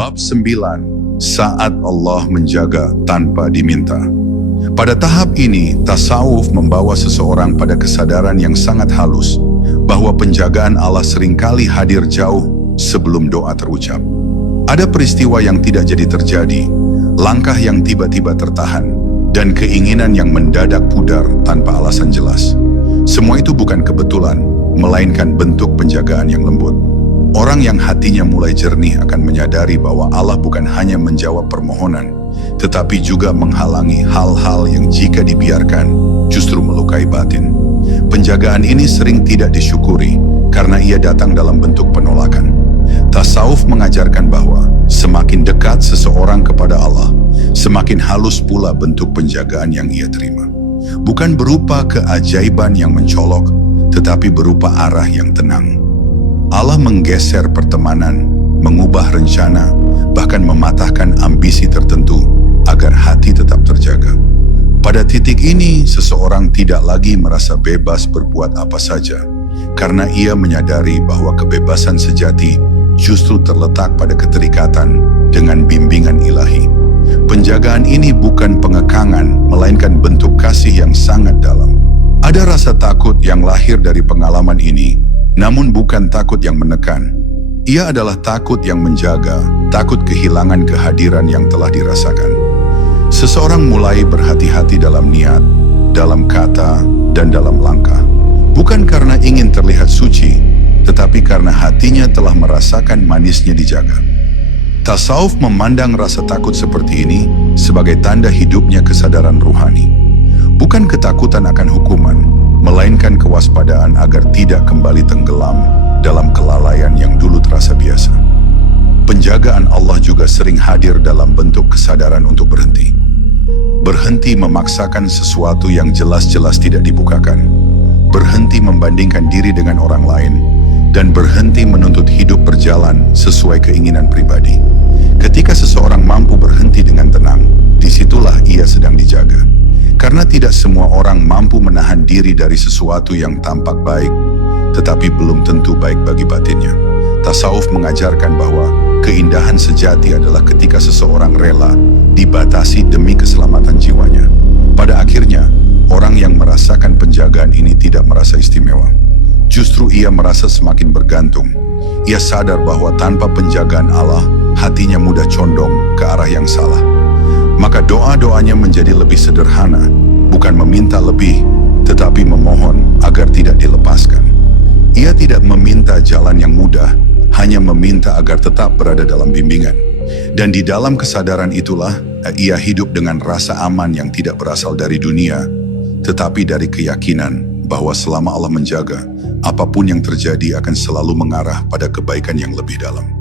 Bab 9. Saat Allah menjaga tanpa diminta. Pada tahap ini, tasawuf membawa seseorang pada kesadaran yang sangat halus bahwa penjagaan Allah seringkali hadir jauh sebelum doa terucap. Ada peristiwa yang tidak jadi terjadi, langkah yang tiba-tiba tertahan, dan keinginan yang mendadak pudar tanpa alasan jelas. Semua itu bukan kebetulan, melainkan bentuk penjagaan yang lembut. Orang yang hatinya mulai jernih akan menyadari bahwa Allah bukan hanya menjawab permohonan, tetapi juga menghalangi hal-hal yang jika dibiarkan justru melukai batin. Penjagaan ini sering tidak disyukuri karena ia datang dalam bentuk penolakan. Tasawuf mengajarkan bahwa semakin dekat seseorang kepada Allah, semakin halus pula bentuk penjagaan yang ia terima. Bukan berupa keajaiban yang mencolok, tetapi berupa arah yang tenang. Allah menggeser pertemanan, mengubah rencana, bahkan mematahkan ambisi tertentu agar hati tetap terjaga. Pada titik ini, seseorang tidak lagi merasa bebas berbuat apa saja, karena ia menyadari bahwa kebebasan sejati justru terletak pada keterikatan dengan bimbingan ilahi. Penjagaan ini bukan pengekangan, melainkan bentuk kasih yang sangat dalam. Ada rasa takut yang lahir dari pengalaman ini, namun bukan takut yang menekan. Ia adalah takut yang menjaga, takut kehilangan kehadiran yang telah dirasakan. Seseorang mulai berhati-hati dalam niat, dalam kata, dan dalam langkah. Bukan karena ingin terlihat suci, tetapi karena hatinya telah merasakan manisnya dijaga. Tasawuf memandang rasa takut seperti ini sebagai tanda hidupnya kesadaran ruhani. Bukan ketakutan akan hukuman, melainkan kewaspadaan agar tidak kembali tenggelam dalam kelalaian yang dulu terasa biasa. Penjagaan Allah juga sering hadir dalam bentuk kesadaran untuk berhenti. Berhenti memaksakan sesuatu yang jelas-jelas tidak dibukakan. Berhenti membandingkan diri dengan orang lain, dan berhenti menuntut hidup berjalan sesuai keinginan pribadi. Ketika seseorang mampu berhenti dengan tenang, disitulah ia sedang dijaga. Karena tidak semua orang mampu menahan diri dari sesuatu yang tampak baik, tetapi belum tentu baik bagi batinnya. Tasawuf mengajarkan bahwa keindahan sejati adalah ketika seseorang rela dibatasi demi keselamatan jiwanya. Pada akhirnya, orang yang merasakan penjagaan ini tidak merasa istimewa. Justru ia merasa semakin bergantung. Ia sadar bahwa tanpa penjagaan Allah, hatinya mudah condong ke arah yang salah. Maka doa-doanya menjadi lebih sederhana, bukan meminta lebih, tetapi memohon agar tidak dilepaskan. Ia tidak meminta jalan yang mudah, hanya meminta agar tetap berada dalam bimbingan. Dan di dalam kesadaran itulah, ia hidup dengan rasa aman yang tidak berasal dari dunia, tetapi dari keyakinan bahwa selama Allah menjaga, apapun yang terjadi akan selalu mengarah pada kebaikan yang lebih dalam.